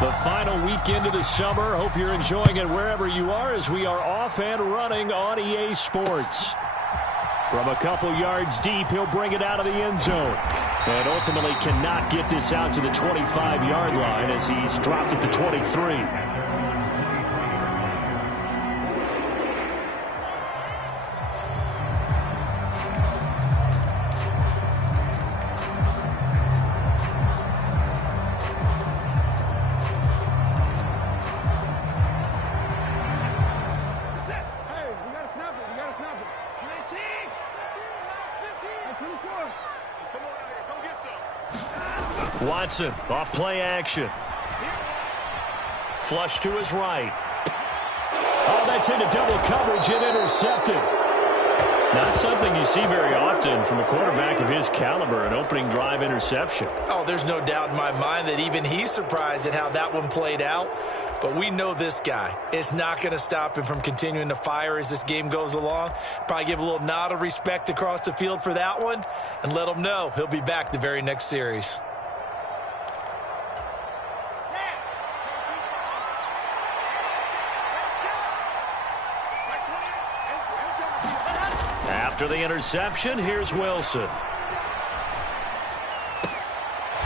The final weekend of the summer. Hope you're enjoying it wherever you are as we are off and running on EA Sports. From a couple yards deep, he'll bring it out of the end zone. And ultimately cannot get this out to the 25-yard line as he's dropped it to 23. Watson off play action. Flush to his right. Oh, that's into double coverage and intercepted. Not something you see very often from a quarterback of his caliber, an opening drive interception. Oh, there's no doubt in my mind that even he's surprised at how that one played out. But we know this guy. It's not going to stop him from continuing to fire as this game goes along. Probably give a little nod of respect across the field for that one and let him know he'll be back the very next series. After the interception, here's Wilson.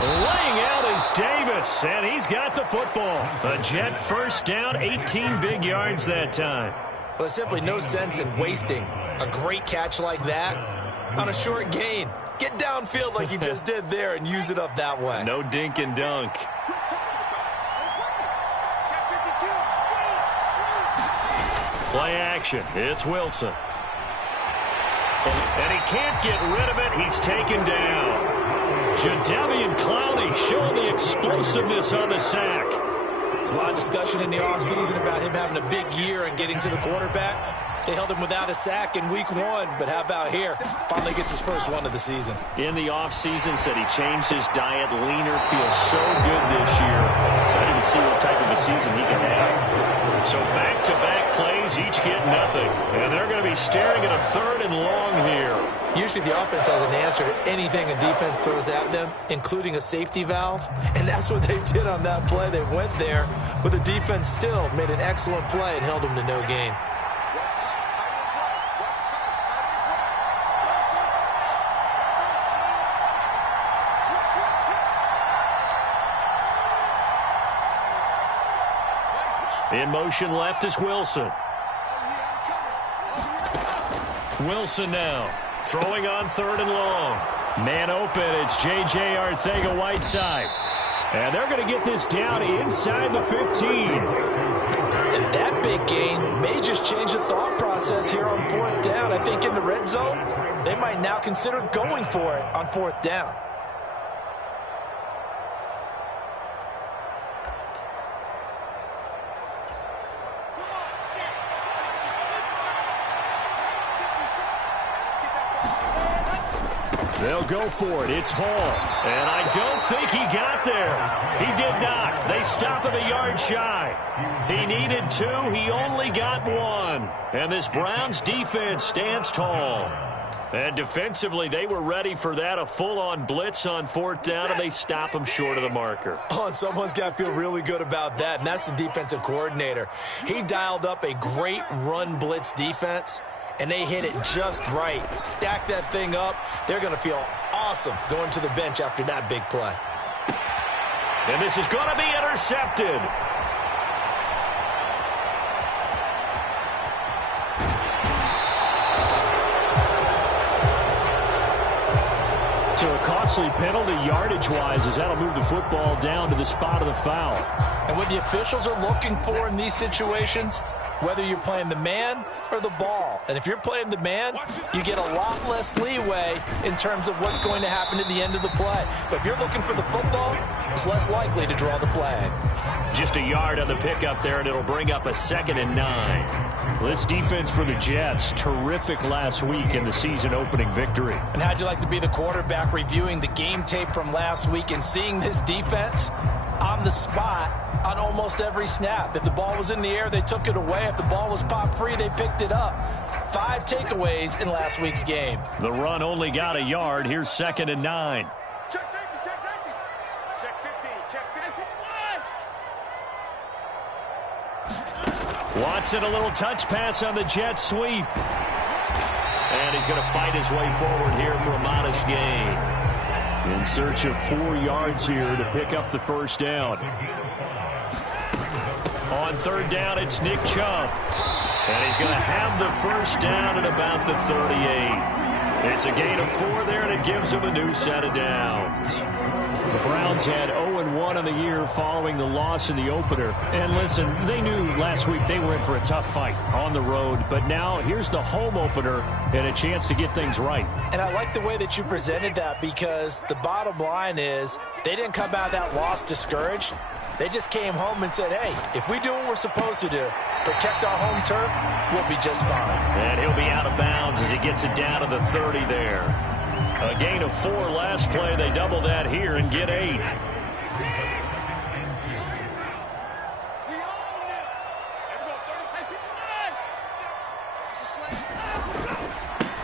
Laying out is Davis, and he's got the football. A Jet first down, 18 big yards that time. Well, there's simply no sense in wasting a great catch like that on a short gain. Get downfield like you just did there and use it up that way. No dink and dunk. Play action. It's Wilson. And he can't get rid of it. He's taken down. Jadeveon Clowney showing the explosiveness on the sack. There's a lot of discussion in the offseason about him having a big year and getting to the quarterback. They held him without a sack in week 1, but how about here? Finally gets his first one of the season. In the offseason, said he changed his diet, leaner, feels so good this year. Excited to see what type of a season he can have. So back-to-back plays, each get nothing. And they're going to be staring at a 3rd and long here. Usually the offense has an answer to anything a defense throws at them, including a safety valve. And that's what they did on that play. They went there, but the defense still made an excellent play and held them to no gain. In motion left is Wilson. Wilson now throwing on 3rd and long. Man open, it's J.J. Arcega-Whiteside. And they're going to get this down inside the 15. And that big gain may just change the thought process here on 4th down. I think in the red zone, they might now consider going for it on 4th down. They'll go for it. It's Hall. And I don't think he got there. He did not. They stop him a yard shy. He needed 2. He only got 1. And this Browns defense stands tall. And defensively, they were ready for that. A full-on blitz on 4th down, and they stop him short of the marker. Oh, and someone's got to feel really good about that, and that's the defensive coordinator. He dialed up a great run blitz defense, and they hit it just right. Stack that thing up. They're going to feel awesome going to the bench after that big play. And this is going to be intercepted. So a costly penalty yardage-wise as that'll move the football down to the spot of the foul. And what the officials are looking for in these situations, whether you're playing the man or the ball. And if you're playing the man, you get a lot less leeway in terms of what's going to happen at the end of the play. But if you're looking for the football, it's less likely to draw the flag. Just a yard on the pickup there, and it'll bring up a 2nd and 9. Well, this defense for the Jets, terrific last week in the season-opening victory. And how'd you like to be the quarterback reviewing the game tape from last week and seeing this defense on the spot on almost every snap? If the ball was in the air, they took it away. If the ball was popped free, they picked it up. 5 takeaways in last week's game. The run only got a yard. Here's 2nd and 9. Check safety, check safety. Check 15, check 15. Watson, a little touch pass on the jet sweep. And he's going to fight his way forward here for a modest gain. In search of 4 yards here to pick up the first down. On third down, it's Nick Chubb. And he's going to have the first down at about the 38. It's a gain of 4 there, and it gives him a new set of downs. The Browns had 0-1 on the year following the loss in the opener. And listen, they knew last week they were in for a tough fight on the road. But now here's the home opener and a chance to get things right. And I like the way that you presented that, because the bottom line is they didn't come out of that loss discouraged. They just came home and said, hey, if we do what we're supposed to do, protect our home turf, we'll be just fine. And he'll be out of bounds as he gets it down to the 30 there. A gain of 4 last play. They double that here and get 8.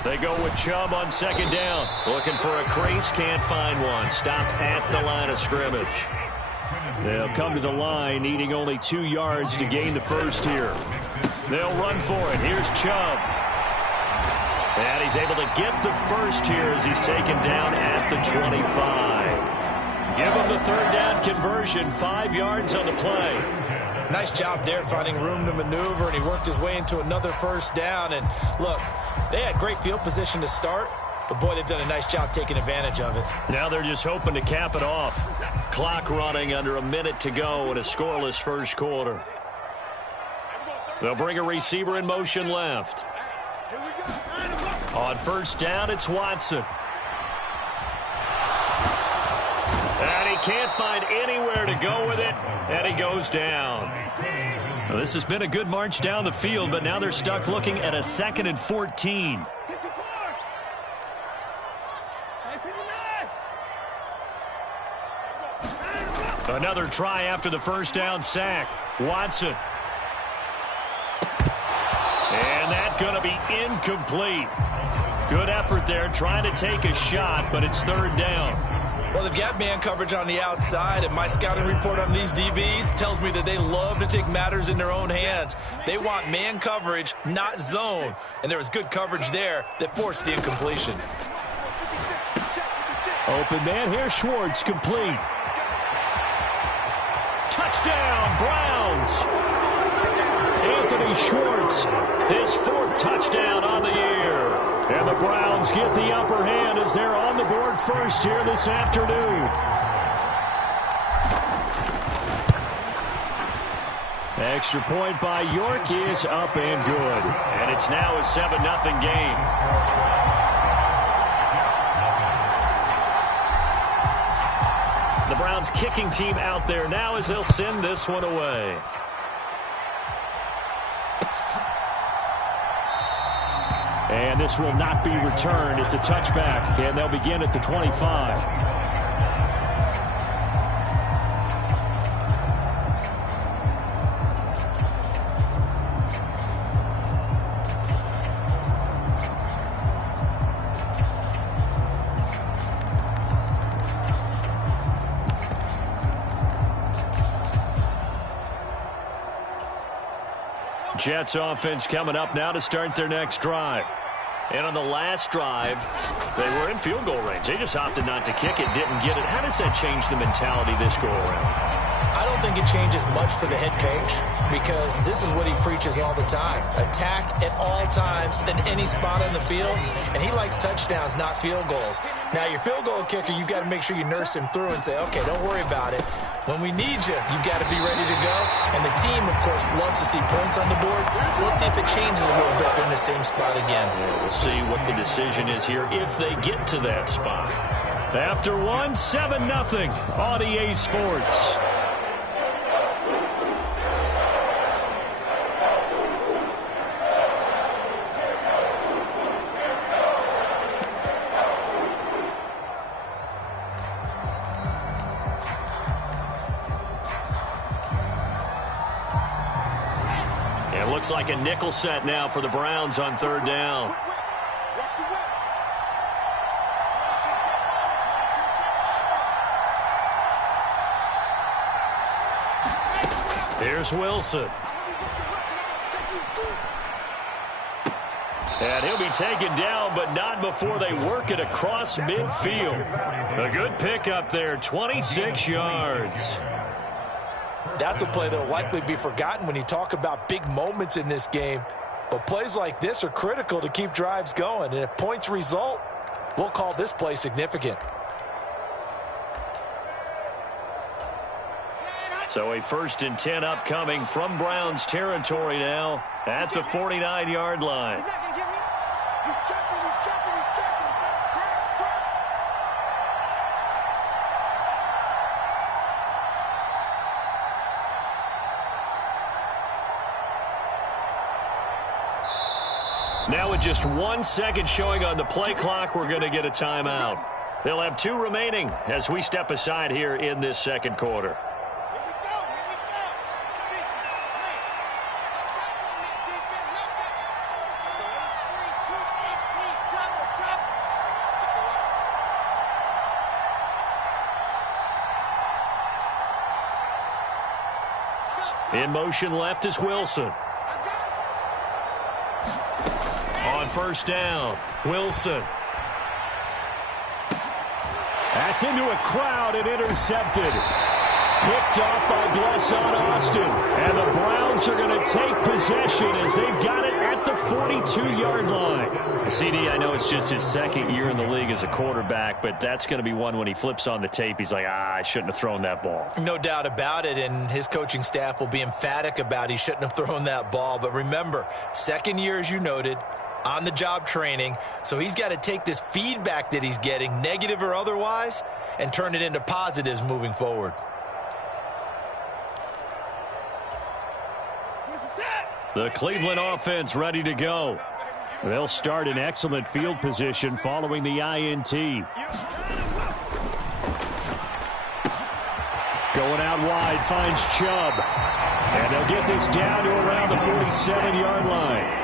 They go with Chubb on second down. Looking for a crease, can't find one. Stopped at the line of scrimmage. They'll come to the line, needing only 2 yards to gain the first here. They'll run for it. Here's Chubb. And he's able to get the first here as he's taken down at the 25. Give him the third down conversion, 5 yards on the play. Nice job there finding room to maneuver, and he worked his way into another first down. And look, they had great field position to start, but boy, they've done a nice job taking advantage of it. Now they're just hoping to cap it off. Clock running under a minute to go in a scoreless first quarter. They'll bring a receiver in motion left. On first down, it's Watson. And he can't find anywhere to go with it, and he goes down. Well, this has been a good march down the field, but now they're stuck looking at a 2nd and 14. Another try after the first down sack. Watson. And that's going to be incomplete. Good effort there, trying to take a shot, but it's third down. Well, they've got man coverage on the outside, and my scouting report on these DBs tells me that they love to take matters in their own hands. They want man coverage, not zone. And there was good coverage there that forced the incompletion. Open man here, Schwartz, complete. Touchdown, Browns! Anthony Schwartz, his 4th touchdown on the year. And the Browns get the upper hand as they're on the board first here this afternoon. Extra point by York is up and good. And it's now a 7-0 game. The Browns kicking team out there now as they'll send this one away. And this will not be returned. It's a touchback, and they'll begin at the 25. Jets offense coming up now to start their next drive. And on the last drive, they were in field goal range. They just opted not to kick it, didn't get it. How does that change the mentality this go-around? I don't think it changes much for the head coach, because this is what he preaches all the time. Attack at all times in any spot on the field, and he likes touchdowns, not field goals. Now, your field goal kicker, you've got to make sure you nurse him through and say, okay, don't worry about it. When we need you, you've got to be ready to go. And the team, of course, loves to see points on the board. So let's see if it changes a little bit in the same spot again. Yeah, we'll see what the decision is here if they get to that spot. After one, 7-0 on EA Sports. Looks like a nickel set now for the Browns on third down. Here's Wilson. And he'll be taken down, but not before they work it across midfield. A good pickup there, 26 yards. That's a play that will likely be forgotten when you talk about big moments in this game. But plays like this are critical to keep drives going. And if points result, we'll call this play significant. So a 1st and 10 upcoming from Browns territory now at the 49-yard line. Now with just 1 second showing on the play clock, we're going to get a timeout. They'll have 2 remaining as we step aside here in this second quarter. In motion left is Wilson. On 1st down, Wilson. That's into a crowd and intercepted. Picked off by Blesson Austin. And the Browns are going to take possession as they've got it at the 42-yard line. CD, I know it's just his 2nd year in the league as a quarterback, but that's going to be one when he flips on the tape. He's like, I shouldn't have thrown that ball. No doubt about it, and his coaching staff will be emphatic about he shouldn't have thrown that ball. But remember, 2nd year, as you noted, on-the-job training, so he's got to take this feedback that he's getting, negative or otherwise, and turn it into positives moving forward. The Cleveland offense ready to go. They'll start in excellent field position following the INT. Going out wide, finds Chubb. And they'll get this down to around the 47-yard line.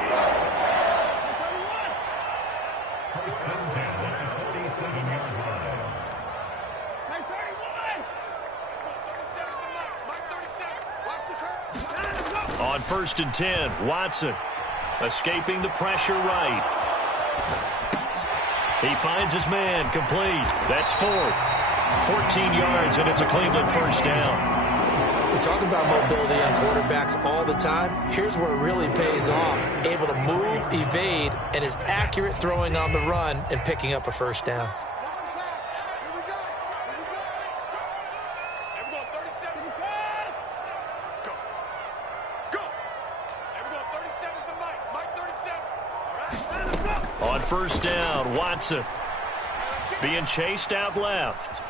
On 1st and 10, Watson escaping the pressure right. He finds his man, complete. That's 14 yards, and it's a Cleveland 1st down. We talk about mobility on quarterbacks all the time. Here's where it really pays off. Able to move, evade, and is accurate throwing on the run and picking up a 1st down. On 1st down, Watson being chased out left.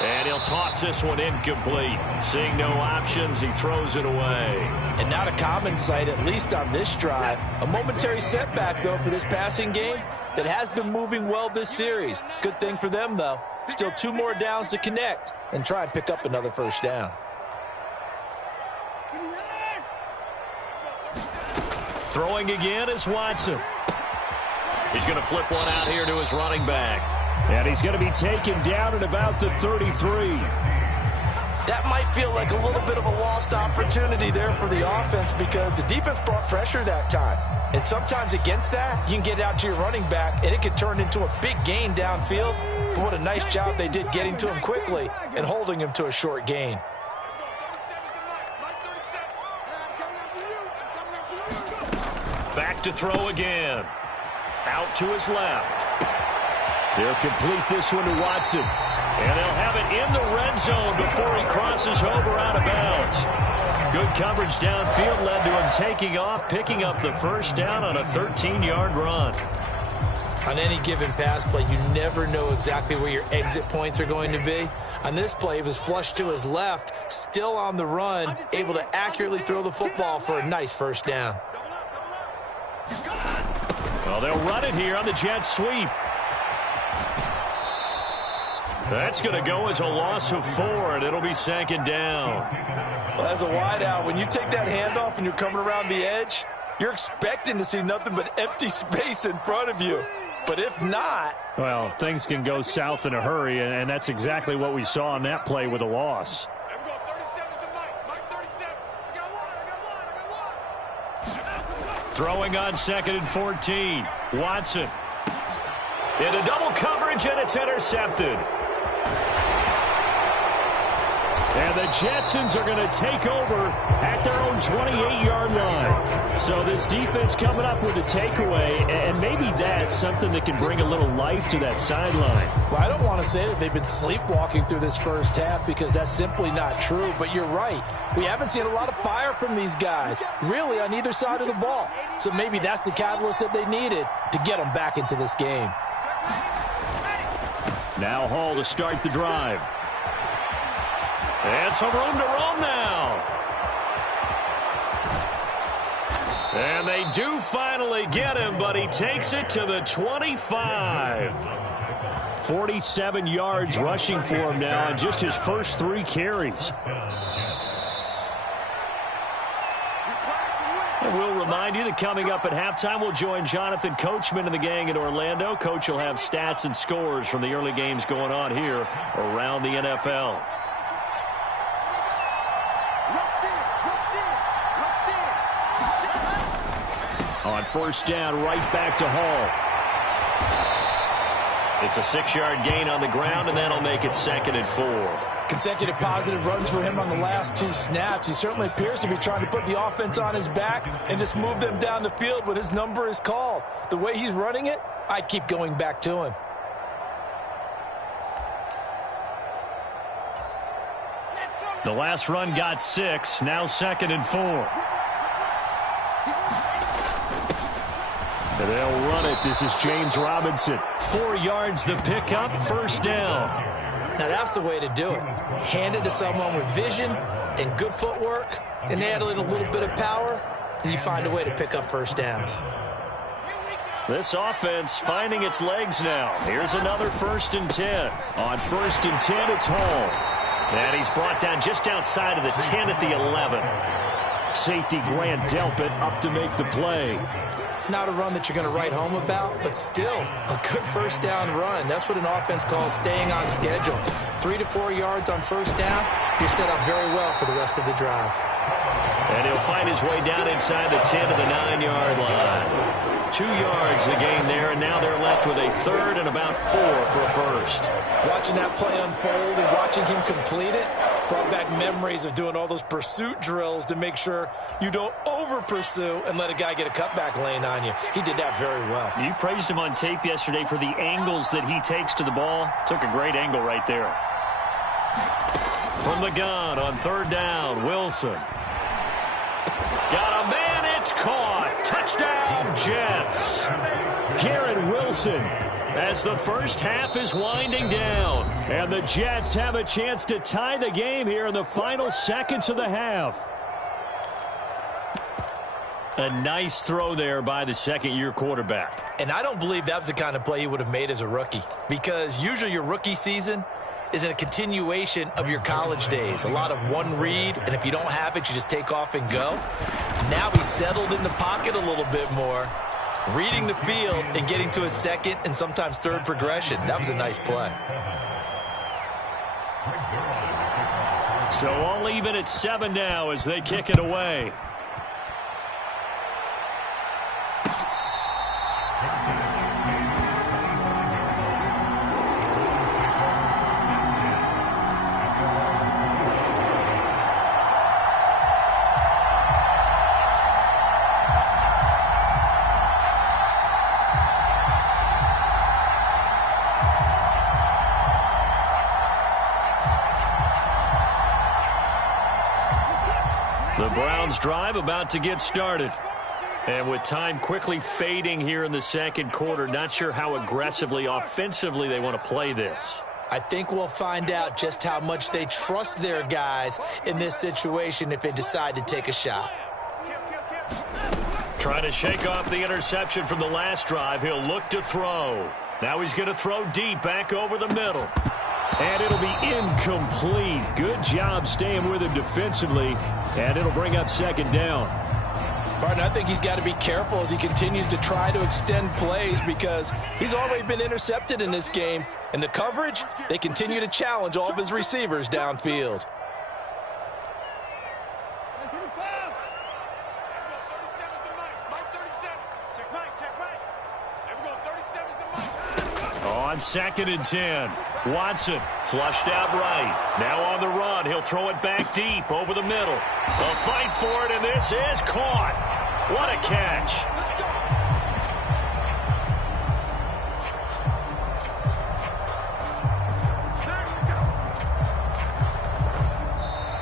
And he'll toss this one incomplete. Seeing no options, he throws it away. And not a common sight, at least on this drive. A momentary setback, though, for this passing game that has been moving well this series. Good thing for them, though. Still 2 more downs to connect and try and pick up another 1st down. Throwing again is Watson. He's going to flip one out here to his running back. And he's going to be taken down at about the 33. That might feel like a little bit of a lost opportunity there for the offense because the defense brought pressure that time. And sometimes against that, you can get out to your running back, and it could turn into a big gain downfield. But what a nice job they did getting to him quickly and holding him to a short gain. Back to throw again. Out to his left. They'll complete this one to Watson. And they'll have it in the red zone before he crosses over out of bounds. Good coverage downfield led to him taking off, picking up the 1st down on a 13-yard run. On any given pass play, you never know exactly where your exit points are going to be. On this play, he was flushed to his left, still on the run, able to accurately throw the football for a nice 1st down. Well, they'll run it here on the jet sweep. That's going to go as a loss of 4, and it'll be 2nd down. Well, as a wideout, when you take that handoff and you're coming around the edge, you're expecting to see nothing but empty space in front of you. But if not... Well, things can go south in a hurry, and that's exactly what we saw on that play with a loss. Throwing on 2nd and 14. Watson. Into double coverage, and it's intercepted. And the Jetsons are going to take over at their own 28-yard line. So this defense coming up with a takeaway, and maybe that's something that can bring a little life to that sideline. Well, I don't want to say that they've been sleepwalking through this first half because that's simply not true, but you're right. We haven't seen a lot of fire from these guys, really, on either side of the ball. So maybe that's the catalyst that they needed to get them back into this game. Now Hall to start the drive. And some room to roam now. And they do finally get him, but he takes it to the 25. 47 yards rushing for him now on just his first 3 carries. And we'll remind you that coming up at halftime, we'll join Jonathan Coachman and the gang in Orlando. Coach will have stats and scores from the early games going on here around the NFL. On first down, right back to Hall. It's a 6-yard gain on the ground, and that'll make it 2nd and 4. Consecutive positive runs for him on the last 2 snaps. He certainly appears to be trying to put the offense on his back and just move them down the field when his number is called. The way he's running it, I'd keep going back to him. The last run got 6, now 2nd and 4. And they'll run it. This is James Robinson. 4 yards the pickup, first down. Now that's the way to do it. Hand it to someone with vision and good footwork, and add in a little bit of power, and you find a way to pick up first downs. This offense finding its legs now. Here's another 1st and 10. On 1st and 10, it's Hall. And he's brought down just outside of the 10 at the 11. Safety Grant Delpit up to make the play. Not a run that you're going to write home about, but still a good first down run. That's what an offense calls staying on schedule. 3 to 4 yards on first down, you're set up very well for the rest of the drive. And he'll find his way down inside the 10 to the 9-yard line. 2 yards the gain there, and now they're left with a 3rd and about 4 for a first. Watching that play unfold and watching him complete it brought back memories of doing all those pursuit drills to make sure you don't over-pursue and let a guy get a cutback lane on you. He did that very well. You praised him on tape yesterday for the angles that he takes to the ball. Took a great angle right there. From the gun on 3rd down, Wilson. Got a man, it's caught. Touchdown, Jets. Garrett Wilson as the first half is winding down. And the Jets have a chance to tie the game here in the final seconds of the half. A nice throw there by the second-year quarterback. And I don't believe that was the kind of play he would have made as a rookie, because usually your rookie season is a continuation of your college days. A lot of one read, and if you don't have it, you just take off and go. Now he's settled in the pocket a little bit more, reading the field and getting to a second and sometimes third progression. That was a nice play. So all even at 7 now as they kick it away. The Browns drive about to get started. And with time quickly fading here in the second quarter, not sure how aggressively, offensively they want to play this. I think we'll find out just how much they trust their guys in this situation if they decide to take a shot. Trying to shake off the interception from the last drive. He'll look to throw. Now he's going to throw deep back over the middle. And it'll be incomplete. Good job staying with him defensively. And it'll bring up second down. Barton, I think he's got to be careful as he continues to try to extend plays because he's already been intercepted in this game. And the coverage, they continue to challenge all of his receivers downfield. On 2nd and 10. Watson flushed out right. Now on the run. He'll throw it back deep over the middle. They'll fight for it, and this is caught. What a catch.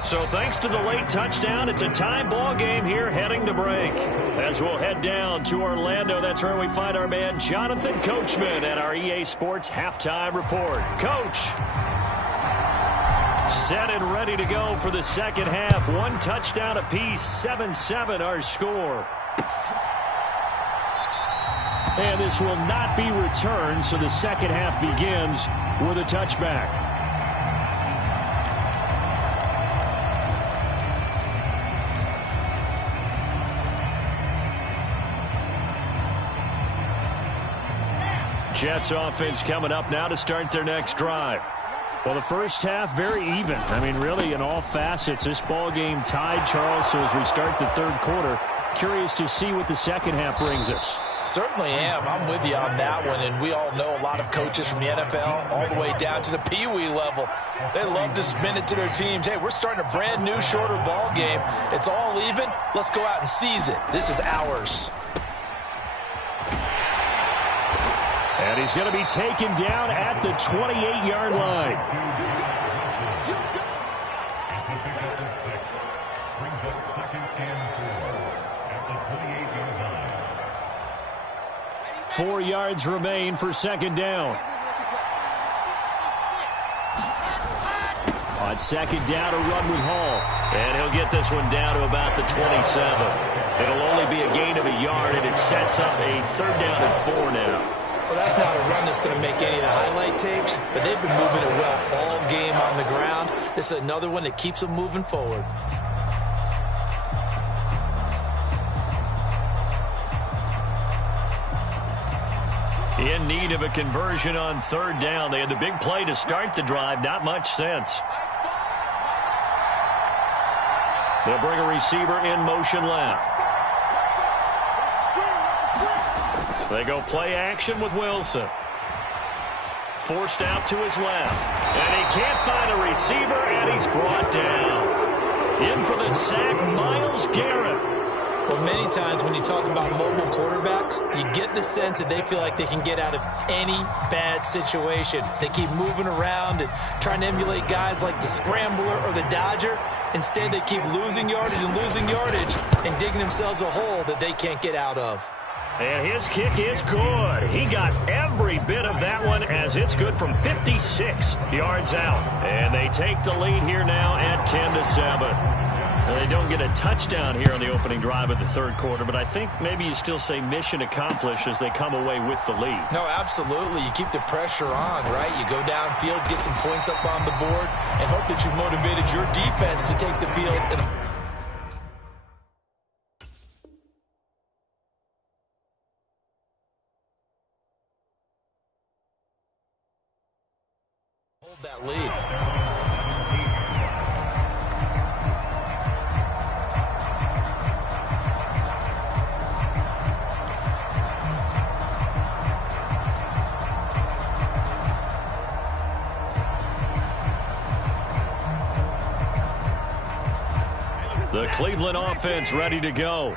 So thanks to the late touchdown, it's a tie ball game here heading to break. As we'll head down to Orlando, that's where we find our man Jonathan Coachman at our EA Sports Halftime Report. Coach, set and ready to go for the second half. One touchdown apiece, 7-7 our score. And this will not be returned, so the second half begins with a touchback. Jets offense coming up now to start their next drive. Well, the first half, very even. I mean, really, in all facets, this ball game tied, Charles. So as we start the third quarter, curious to see what the second half brings us. Certainly am. I'm with you on that one. And we all know a lot of coaches from the NFL all the way down to the Pee-wee level. They love to spin it to their teams. Hey, we're starting a brand new, shorter ball game. It's all even. Let's go out and seize it. This is ours. And he's going to be taken down at the 28-yard line. Four yards remain for second down. On second down, a run with Hall. And he'll get this one down to about the 27. It'll only be a gain of a yard, and it sets up a third down and 4 now. Well, that's not a run that's going to make any of the highlight tapes, but they've been moving it well all game on the ground. This is another one that keeps them moving forward. In need of a conversion on third down. They had the big play to start the drive. Not much sense. They'll bring a receiver in motion left. They go play action with Wilson. Forced out to his left. And he can't find a receiver, and he's brought down. In for the sack, Myles Garrett. Well, many times when you talk about mobile quarterbacks, you get the sense that they feel like they can get out of any bad situation. They keep moving around and trying to emulate guys like the scrambler or the dodger. Instead, they keep losing yardage and digging themselves a hole that they can't get out of. And his kick is good. He got every bit of that one as it's good from 56 yards out. And they take the lead here now at 10-7. They don't get a touchdown here on the opening drive of the third quarter, but I think maybe you still say mission accomplished as they come away with the lead. No, absolutely. You keep the pressure on, right? You go downfield, get some points up on the board, and hope that you've motivated your defense to take the field and hold that lead. The Cleveland offense ready to go.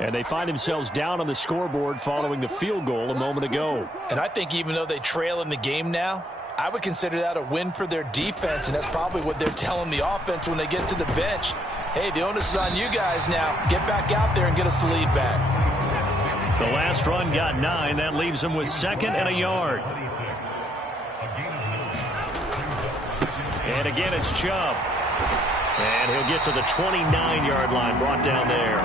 And they find themselves down on the scoreboard following the field goal a moment ago. And I think even though they trail in the game now, I would consider that a win for their defense, and that's probably what they're telling the offense when they get to the bench. Hey, the onus is on you guys now. Get back out there and get us the lead back. The last run got 9. That leaves them with second and a yard. And again, it's Chubb. And he'll get to the 29-yard line, brought down there.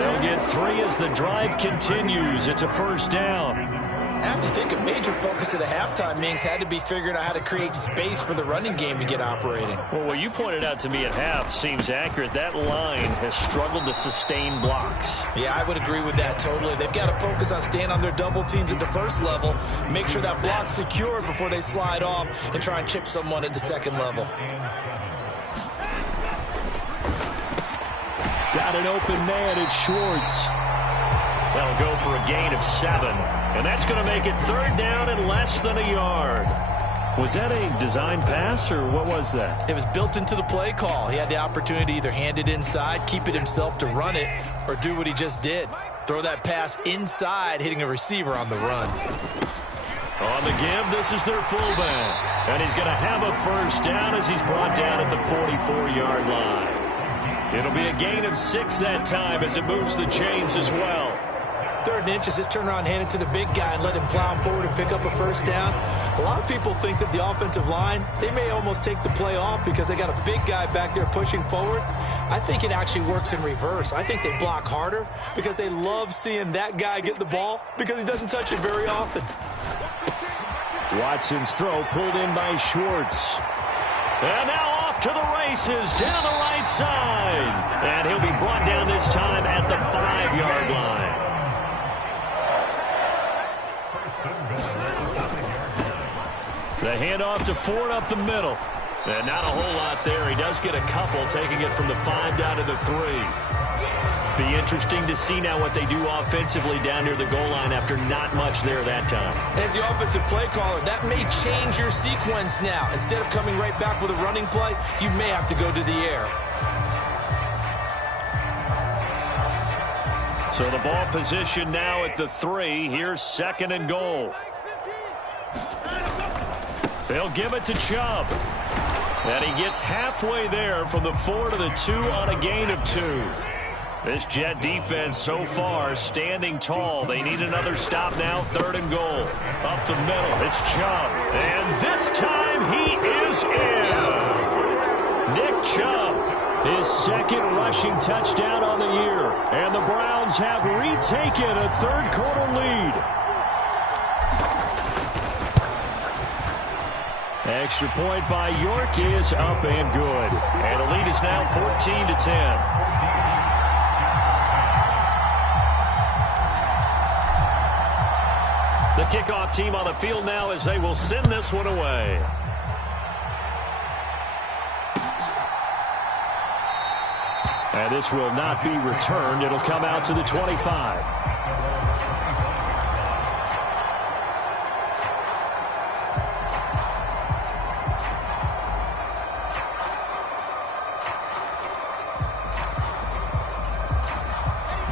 They'll get 3 as the drive continues. It's a first down. I have to think a major focus of the halftime meetings had to be figuring out how to create space for the running game to get operating. Well, what you pointed out to me at half seems accurate. That line has struggled to sustain blocks. Yeah, I would agree with that totally. They've got to focus on staying on their double teams at the first level, make sure that block's secure before they slide off and try and chip someone at the second level. Got an open man, it's Schwartz. That'll go for a gain of 7. And that's going to make it 3rd down and less than a yard. Was that a design pass, or what was that? It was built into the play call. He had the opportunity to either hand it inside, keep it himself to run it, or do what he just did. Throw that pass inside, hitting a receiver on the run. On the give, this is their fullback. And he's going to have a 1st down as he's brought down at the 44-yard line. It'll be a gain of 6 that time as it moves the chains as well. 3rd and inches, just turn around, hand it to the big guy and let him plow forward and pick up a 1st down. A lot of people think that the offensive line, they may almost take the play off because they got a big guy back there pushing forward. I think it actually works in reverse. I think they block harder because they love seeing that guy get the ball because he doesn't touch it very often. Watson's throw pulled in by Schwartz. And now off to the races down the right side. And he'll be brought down this time at the 5-yard line. The handoff to Ford up the middle. And not a whole lot there. He does get a couple, taking it from the 5 down to the 3. Be interesting to see now what they do offensively down near the goal line after not much there that time. As the offensive play caller, that may change your sequence now. Instead of coming right back with a running play, you may have to go to the air. So the ball position now at the 3. Here's 2nd and goal. They'll give it to Chubb. And he gets halfway there from the 4 to the 2 on a gain of 2. This Jet defense so far standing tall. They need another stop now. 3rd and goal. Up the middle. It's Chubb. And this time he is in. Nick Chubb. His 2nd rushing touchdown on the year. And the Browns have retaken a 3rd quarter lead. Extra point by York is up and good. And the lead is now 14-10. The kickoff team on the field now as they will send this one away. And this will not be returned. It'll come out to the 25.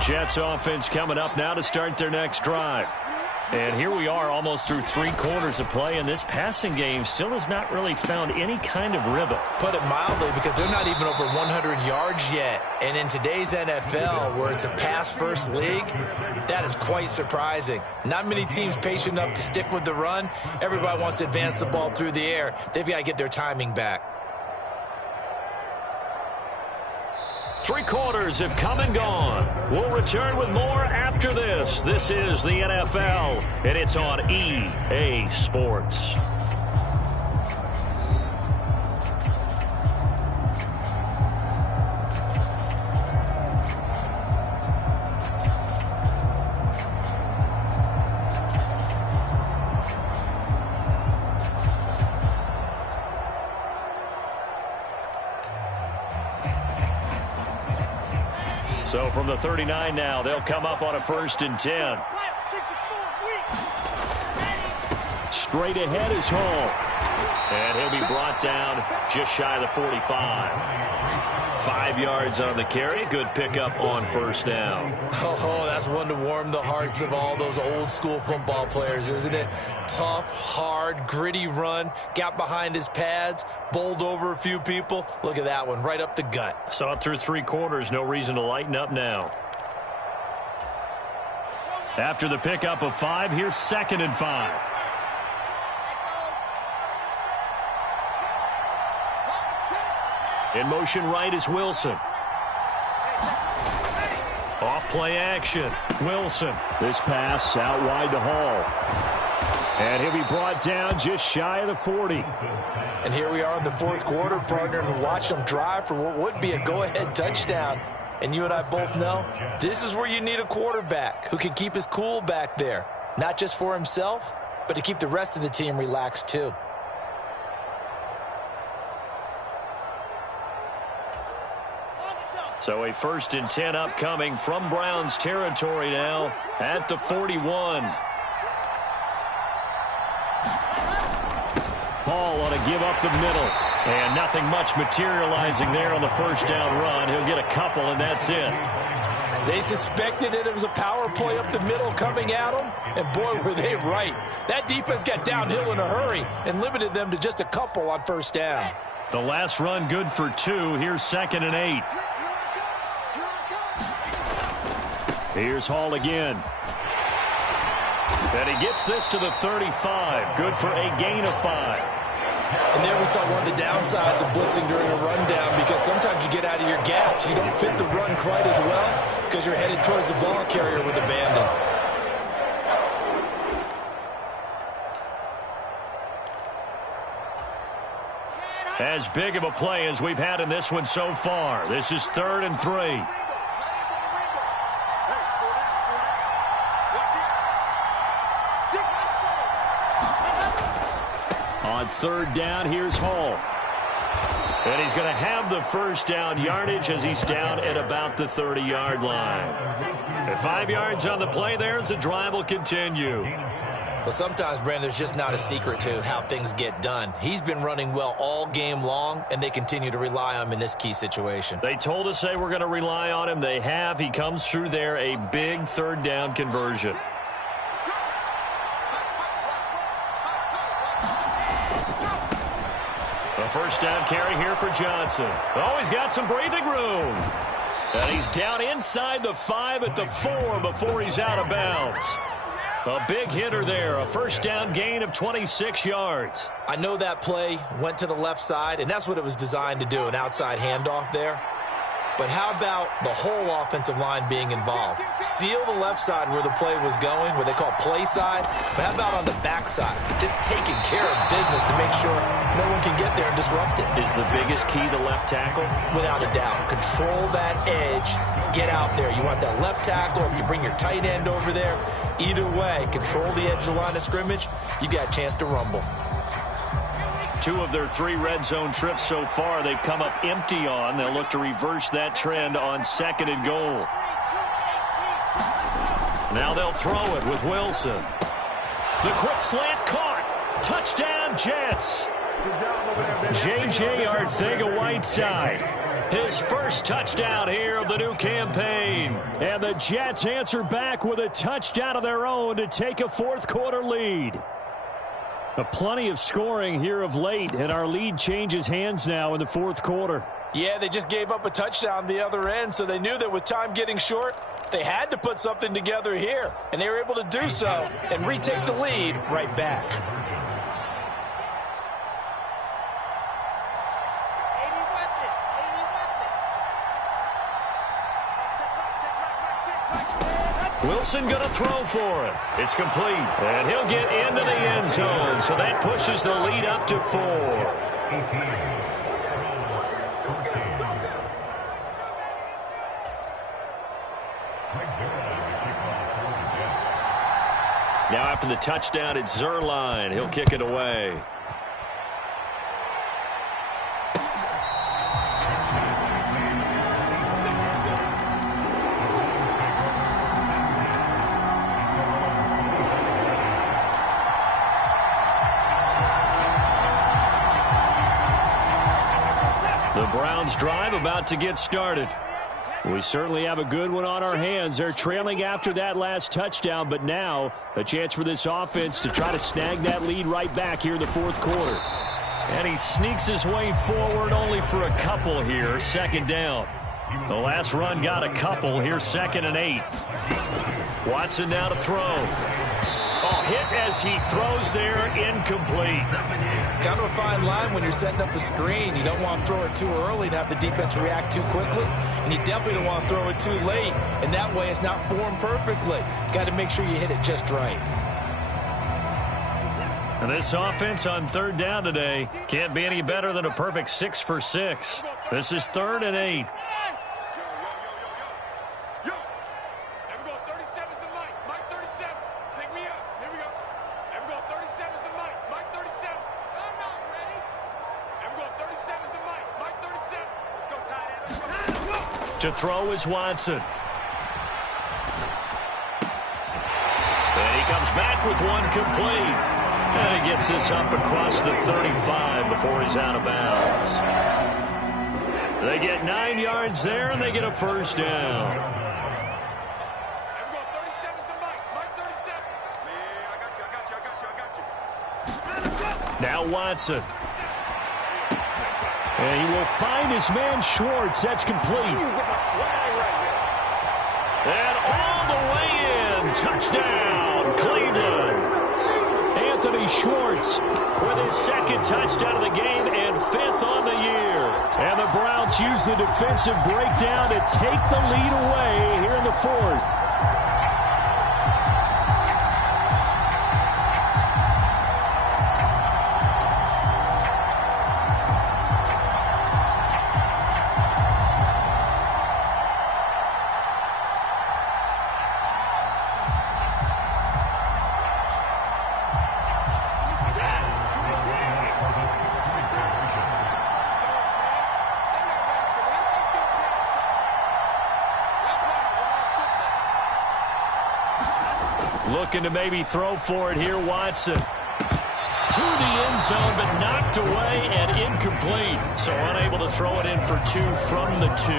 Jets offense coming up now to start their next drive. And here we are almost through 3 quarters of play, and this passing game still has not really found any kind of rhythm. Put it mildly, because they're not even over 100 yards yet. And in today's NFL, where it's a pass-first league, that is quite surprising. Not many teams patient enough to stick with the run. Everybody wants to advance the ball through the air. They've got to get their timing back. 3 quarters have come and gone. We'll return with more after this. This is the NFL, and it's on EA Sports. So from the 39 now, they'll come up on a 1st and 10. Straight ahead is Hall. And he'll be brought down just shy of the 45. 5 yards on the carry. Good pickup on 1st down. Oh, that's one to warm the hearts of all those old school football players, isn't it? Tough, hard, gritty run. Got behind his pads, bowled over a few people. Look at that one, right up the gut. So up through 3 quarters, no reason to lighten up now. After the pickup of 5, here's 2nd and 5. In motion right is Wilson. Off play action. Wilson. This pass out wide to Hall. And he'll be brought down just shy of the 40. And here we are in the 4th quarter, partner, and watch them drive for what would be a go-ahead touchdown. And you and I both know this is where you need a quarterback who can keep his cool back there. Not just for himself, but to keep the rest of the team relaxed too. So a 1st and 10 upcoming from Browns territory now at the 41. ball on a give up the middle. And nothing much materializing there on the first down run. He'll get a couple, and that's it. They suspected it was a power play up the middle coming at them, and boy, were they right. That defense got downhill in a hurry and limited them to just a couple on first down. The last run good for 2. Here's 2nd and 8. Here's Hall again. And he gets this to the 35. Good for a gain of 5. And there we saw one of the downsides of blitzing during a rundown, because sometimes you get out of your gaps. You don't fit the run quite as well because you're headed towards the ball carrier with abandon. As big of a play as we've had in this one so far. This is 3rd and 3. On 3rd down, here's Hall. And he's going to have the first down yardage as he's down at about the 30-yard line. And 5 yards on the play there as the drive will continue. Well, sometimes, Brandon, there's just not a secret to how things get done. He's been running well all game long, and they continue to rely on him in this key situation. They told us they were going to rely on him. They have. He comes through there, a big 3rd down conversion. A first down carry here for Johnson. Oh, he's got some breathing room. And he's down inside the 5 at the 4 before he's out of bounds. A big hitter there, a first down gain of 26 yards. I know that play went to the left side, and that's what it was designed to do, an outside handoff there. But how about the whole offensive line being involved? Seal the left side where the play was going, what they call play side. But how about on the back side? Just taking care of business to make sure no one can get there and disrupt it. Is the biggest key the left tackle? Without a doubt. Control that edge. Get out there. You want that left tackle. If you bring your tight end over there, either way, control the edge of the line of scrimmage, you got a chance to rumble. 2 of their 3 red zone trips so far they've come up empty on. They'll look to reverse that trend on 2nd and goal. Now they'll throw it with Wilson. The quick slant caught. Touchdown, Jets. J.J. Arcega-Whiteside. His first touchdown here of the new campaign. And the Jets answer back with a touchdown of their own to take a 4th quarter lead. Plenty of scoring here of late, and our lead changes hands now in the 4th quarter. Yeah, they just gave up a touchdown the other end, so they knew that with time getting short, they had to put something together here, and they were able to do so and retake the lead right back. Wilson going to throw for it. It's complete. And he'll get into the end zone. So that pushes the lead up to 4. Now after the touchdown, it's Zuerlein. He'll kick it away. Browns drive about to get started. We certainly have a good one on our hands. They're trailing after that last touchdown, but now a chance for this offense to try to snag that lead right back here in the 4th quarter. And he sneaks his way forward only for a couple here. 2nd down. The last run got a couple. Here's 2nd and 8. Watson now to throw. Oh, hit as he throws there, incomplete. Kind of a fine line when you're setting up a screen. You don't want to throw it too early and have the defense react too quickly. And you definitely don't want to throw it too late. And that way it's not formed perfectly. Got to make sure you hit it just right. And this offense on 3rd down today can't be any better than a perfect 6 for 6. This is 3rd and 8. To throw is Watson. And he comes back with one complete. And he gets this up across the 35 before he's out of bounds. They get 9 yards there, and they get a first down. Now Watson. And he will find his man Schwartz. That's complete. And all the way in. Touchdown, Cleveland. Anthony Schwartz with his second touchdown of the game and 5th on the year. And the Browns use the defensive breakdown to take the lead away here in the 4th. Looking to maybe throw for it here, Watson. To the end zone, but knocked away and incomplete. So unable to throw it in for 2 from the 2.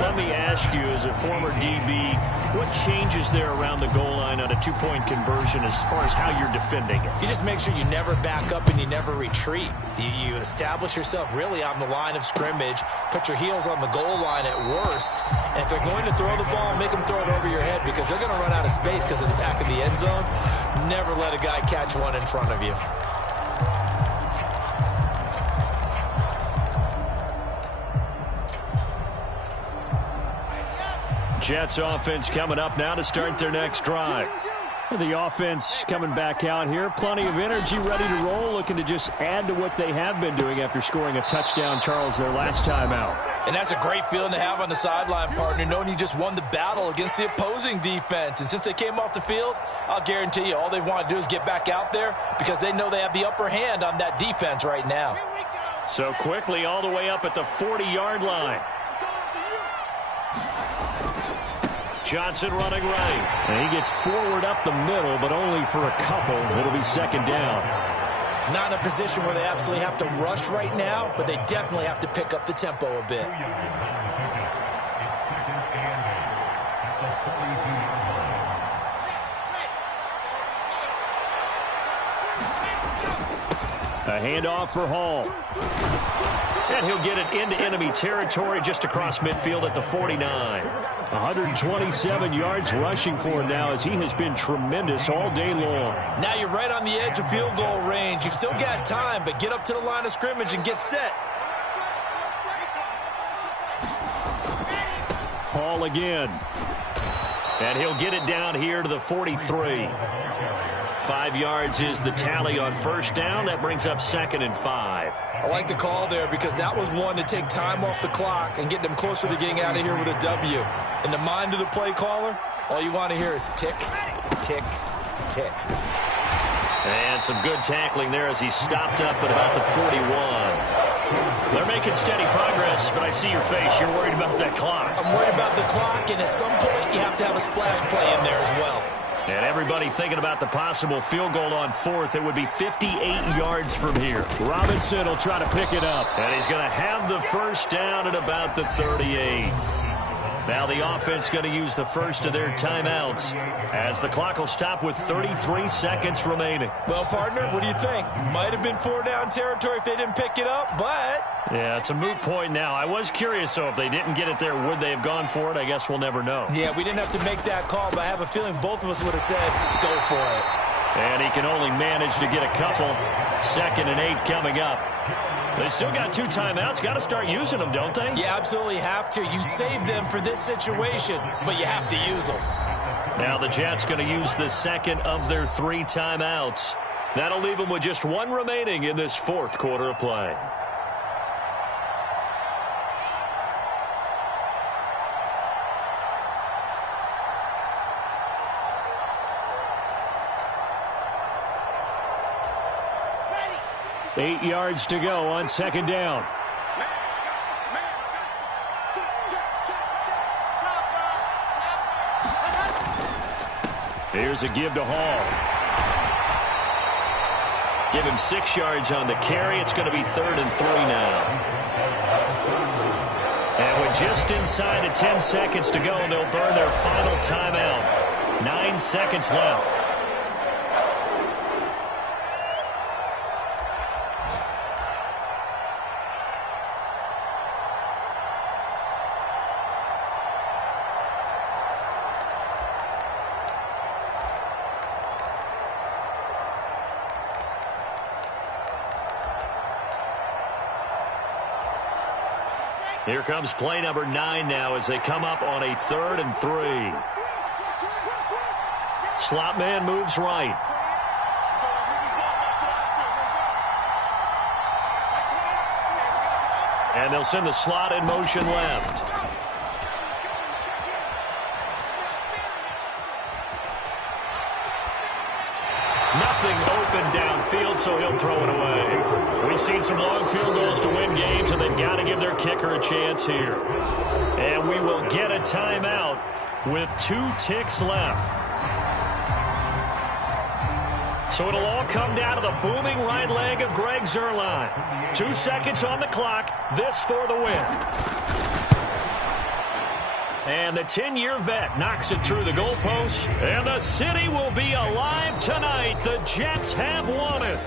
Let me ask you, as a former DB, what changes there around the goal line on a 2-point conversion as far as how you're defending it? You just make sure you never back up and you never retreat. You establish yourself really on the line of scrimmage, put your heels on the goal line at worst, and if they're going to throw the ball, make them throw it over your head because they're going to run out of space because of the back of the end zone. Never let a guy catch one in front of you. Jets offense coming up now to start their next drive. The offense coming back out here. Plenty of energy, ready to roll, looking to just add to what they have been doing after scoring a touchdown, Charles, their last time out. And that's a great feeling to have on the sideline, partner, knowing you just won the battle against the opposing defense. And since they came off the field, I'll guarantee you all they want to do is get back out there because they know they have the upper hand on that defense right now. So quickly all the way up at the 40-yard line. Johnson running right. And he gets forward up the middle, but only for a couple. It'll be second down. Not in a position where they absolutely have to rush right now, but they definitely have to pick up the tempo a bit. A handoff for Hall. And he'll get it into enemy territory just across midfield at the 49. 127 yards rushing for him now as he has been tremendous all day long. Now you're right on the edge of field goal range. You've still got time, but get up to the line of scrimmage and get set. Hall again. And he'll get it down here to the 43. 5 yards is the tally on first down. That brings up 2nd and 5. I like the call there because that was one to take time off the clock and get them closer to getting out of here with a W. In the mind of the play caller, all you want to hear is tick, tick, tick. And some good tackling there as he stopped up at about the 41. They're making steady progress, but I see your face. You're worried about that clock. I'm worried about the clock, and at some point you have to have a splash play in there as well. And everybody thinking about the possible field goal on 4th. It would be 58 yards from here. Robinson will try to pick it up. And he's going to have the first down at about the 38. Now the offense going to use the first of their timeouts as the clock will stop with 33 seconds remaining. Well, partner, what do you think? Might have been 4-down territory if they didn't pick it up, but... Yeah, it's a moot point now. I was curious, so if they didn't get it there, would they have gone for it? I guess we'll never know. Yeah, we didn't have to make that call, but I have a feeling both of us would have said, go for it. And he can only manage to get a couple. 2nd and 8 coming up. They still got 2 timeouts. Got to start using them, don't they? You absolutely have to. You save them for this situation, but you have to use them. Now the Jets going to use the 2nd of their 3 timeouts. That'll leave them with just 1 remaining in this 4th quarter of play. Eight yards to go on 2nd down. Here's a give to Hall. Give him 6 yards on the carry. It's going to be 3rd and 3 now. And with just inside of 10 seconds to go, they'll burn their final timeout. 9 seconds left. Here comes play number 9 now as they come up on a 3rd and 3. Slot man moves right. And they'll send the slot in motion left. Nothing open downfield, so he'll throw it away. We've seen some long field goals to win games, and they've got to give their kicker a chance here. And we will get a timeout with 2 ticks left. So it'll all come down to the booming right leg of Greg Zuerlein. 2 seconds on the clock. This for the win. And the 10-year vet knocks it through the goalpost. And the city will be alive tonight. The Jets have won it.